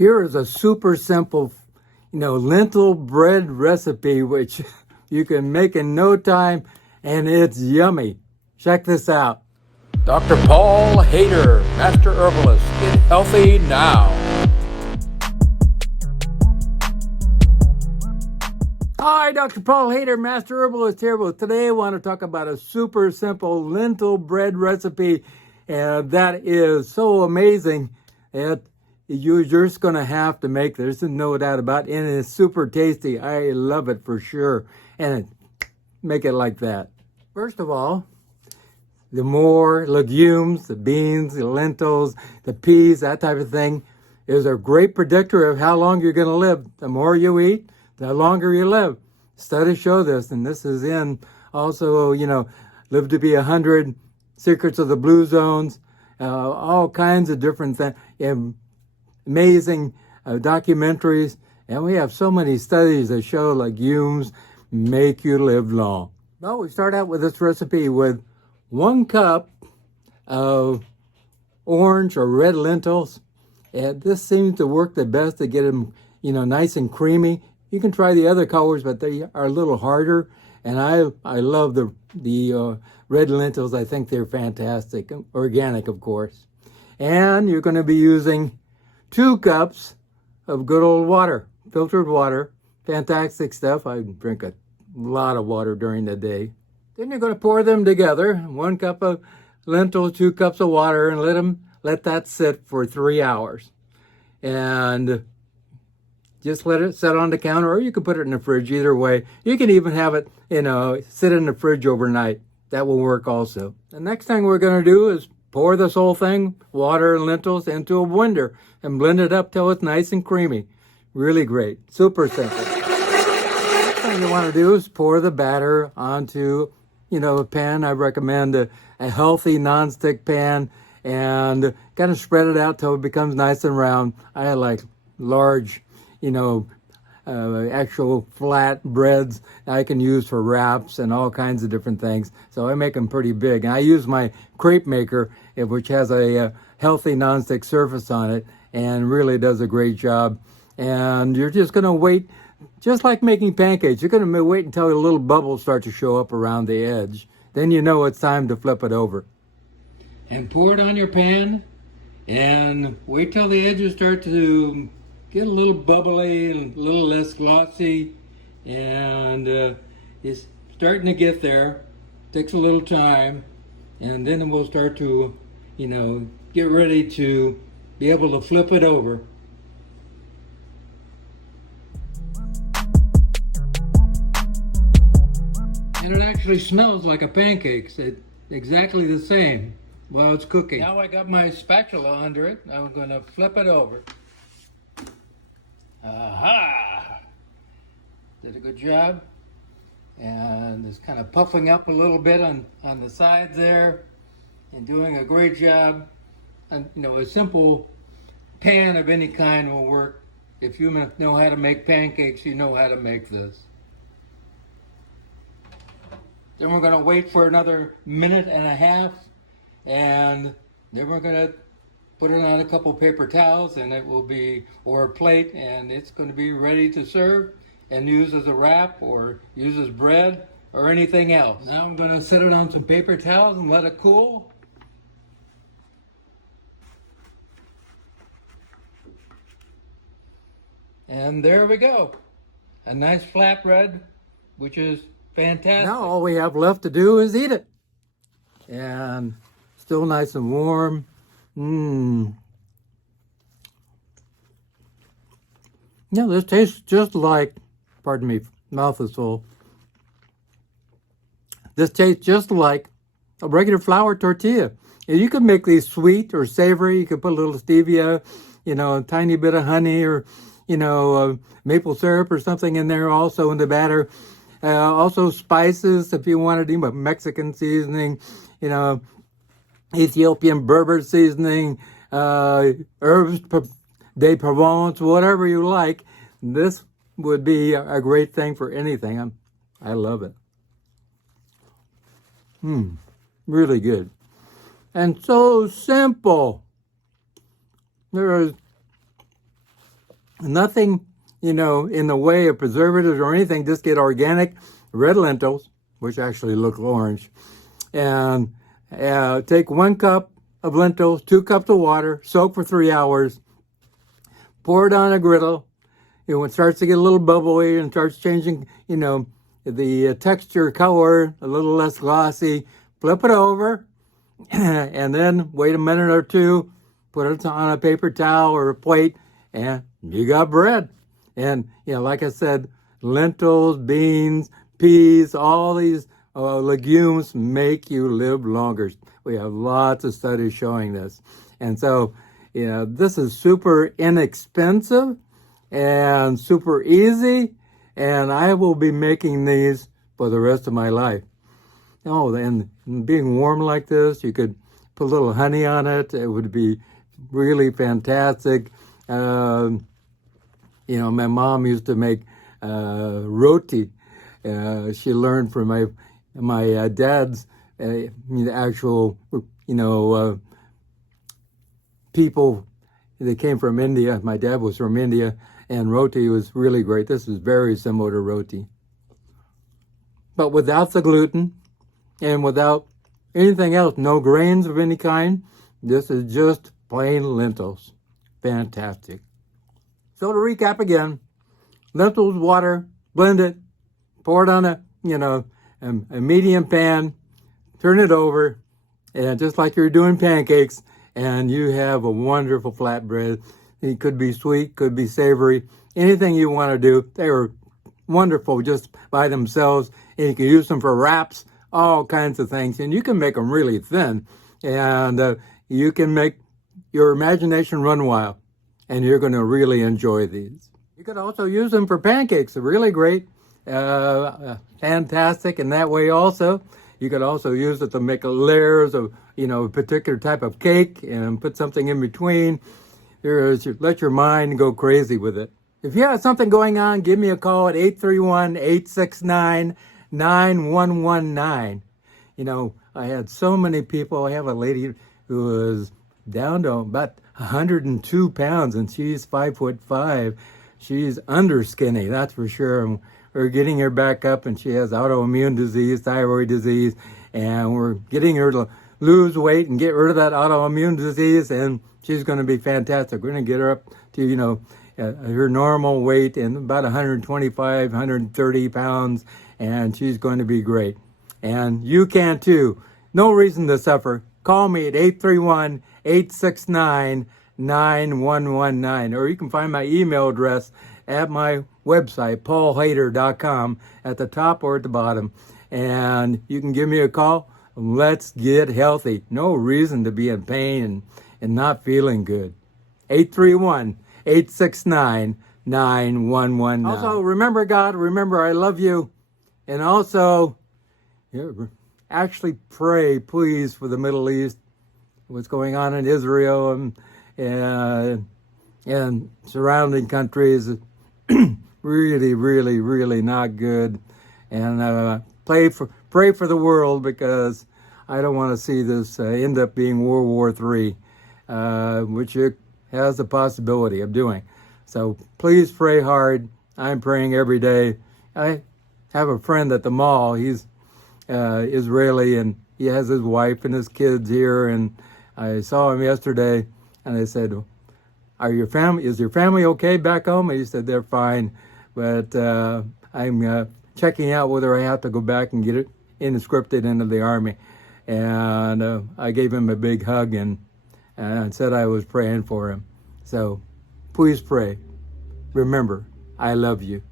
Here is a super simple, lentil bread recipe, which you can make in no time, and it's yummy. Check this out. Dr. Paul Haider, Master Herbalist. Get healthy now. Hi, Dr. Paul Haider, Master Herbalist here. Well, today I want to talk about a super simple lentil bread recipe, and that is so amazing that you're just going to have to make. There's no doubt about it, and it's super tasty. I love it for sure, and make it like that. First of all, the more legumes, the beans, the lentils, the peas, that type of thing, is a great predictor of how long you're going to live. The more you eat, the longer you live. Studies show this, and this is in also, Live to be 100, Secrets of the Blue Zones, all kinds of different things, amazing documentaries, and we have so many studies that show legumes make you live long. Well, we start out with this recipe with 1 cup of orange or red lentils. And this seems to work the best to get them, nice and creamy. You can try the other colors, but they are a little harder. And I love the red lentils. I think they're fantastic. Organic, of course. And you're going to be using 2 cups of good old water, filtered water. Fantastic stuff. I drink a lot of water during the day. Then you're going to pour them together. 1 cup of lentils, 2 cups of water, and let that sit for 3 hours. And just let it sit on the counter, or you can put it in the fridge. Either way, you can even have it, sit in the fridge overnight. That will work also. The next thing we're going to do is pour this whole thing, water and lentils, into a blender and blend it up till it's nice and creamy. Really great. Super simple. Next thing you want to do is pour the batter onto, a pan. I recommend a healthy nonstick pan, and kind of spread it out till it becomes nice and round. I like large, actual flat breads I can use for wraps and all kinds of different things. So I make them pretty big. And I use my crepe maker, which has a healthy nonstick surface on it, and really does a great job. And you're just going to wait, just like making pancakes. You're going to wait until the little bubbles start to show up around the edge. Then you know it's time to flip it over. And pour it on your pan, and wait till the edges start to get a little bubbly and a little less glossy, and it's starting to get there. Takes a little time, and then we'll start to, get ready to be able to flip it over. And it actually smells like a pancake. It's exactly the same while it's cooking. Now I got my spatula under it. I'm going to flip it over. Aha! Did a good job. And it's kind of puffing up a little bit on the sides there, and doing a great job. And a simple pan of any kind will work. If you know how to make pancakes, you know how to make this. Then we're going to wait for another minute and a half, and then we're going to put it on a couple paper towels, and it will be, or a plate, and it's going to be ready to serve and use as a wrap or use as bread or anything else. Now I'm going to set it on some paper towels and let it cool. And there we go. A nice flatbread, which is fantastic. Now all we have left to do is eat it. And still nice and warm. Yeah, this tastes just like, pardon me, mouth is full. This tastes just like a regular flour tortilla. You can make these sweet or savory. You can put a little stevia, a tiny bit of honey, or, maple syrup or something in there also in the batter. Also spices, if you wanted to, but Mexican seasoning, Ethiopian Berber seasoning, herbs de Provence, whatever you like. This would be a great thing for anything. I love it. Really good. And so simple. There is Nothing, in the way of preservatives or anything. Just get organic red lentils, which actually look orange, and take 1 cup of lentils, 2 cups of water, soak for 3 hours, pour it on a griddle. When it starts to get a little bubbly and starts changing, the texture, color, a little less glossy, flip it over, and then wait a minute or two, put it on a paper towel or a plate, and you got bread. And, like I said, lentils, beans, peas, all these legumes make you live longer. We have lots of studies showing this. And so, this is super inexpensive and super easy, and I will be making these for the rest of my life. Oh, and being warm like this, you could put a little honey on it. It would be really fantastic. My mom used to make roti. She learned from my dad's actual, people. They came from India. My dad was from India, and roti was really great. This is very similar to roti, but without the gluten and without anything else. No grains of any kind. This is just plain lentils. Fantastic. So to recap again, lentils, water, blend it, pour it on a medium pan, turn it over, and just like you're doing pancakes, and you have a wonderful flatbread. It could be sweet, could be savory, anything you want to do. They are wonderful just by themselves, and you can use them for wraps, all kinds of things, and you can make them really thin, and you can make your imagination run wild, and you're going to really enjoy these. You could also use them for pancakes. They're really great, fantastic in that way also. You could also use it to make layers of, a particular type of cake and put something in between. Let your mind go crazy with it. If you have something going on, give me a call at 831-869-9119. I had so many people. I have a lady who was down to about 102 pounds, and she's 5'5". She's under skinny, that's for sure. And we're getting her back up, and she has autoimmune disease, thyroid disease, and we're getting her to lose weight and get rid of that autoimmune disease, and she's going to be fantastic. We're going to get her up to, her normal weight and about 125, 130 pounds, and she's going to be great. And you can too. No reason to suffer. Call me at 831-869-9119, or you can find my email address at my website, paulhaider.com, at the top or at the bottom. And you can give me a call. Let's get healthy. No reason to be in pain and not feeling good. 831-869-9119. Also, remember God, remember I love you. And also, actually pray, please, for the Middle East, what's going on in Israel and surrounding countries. Really, really, really not good. And pray for the world, because I don't want to see this end up being World War III, which it has the possibility of doing. So please pray hard. I'm praying every day. I have a friend at the mall. He's Israeli, and he has his wife and his kids here. And I saw him yesterday, and I said, is your family okay back home? And he said, they're fine, but I'm checking out whether I have to go back and get it conscripted into the army. And I gave him a big hug and said I was praying for him. So please pray. Remember, I love you.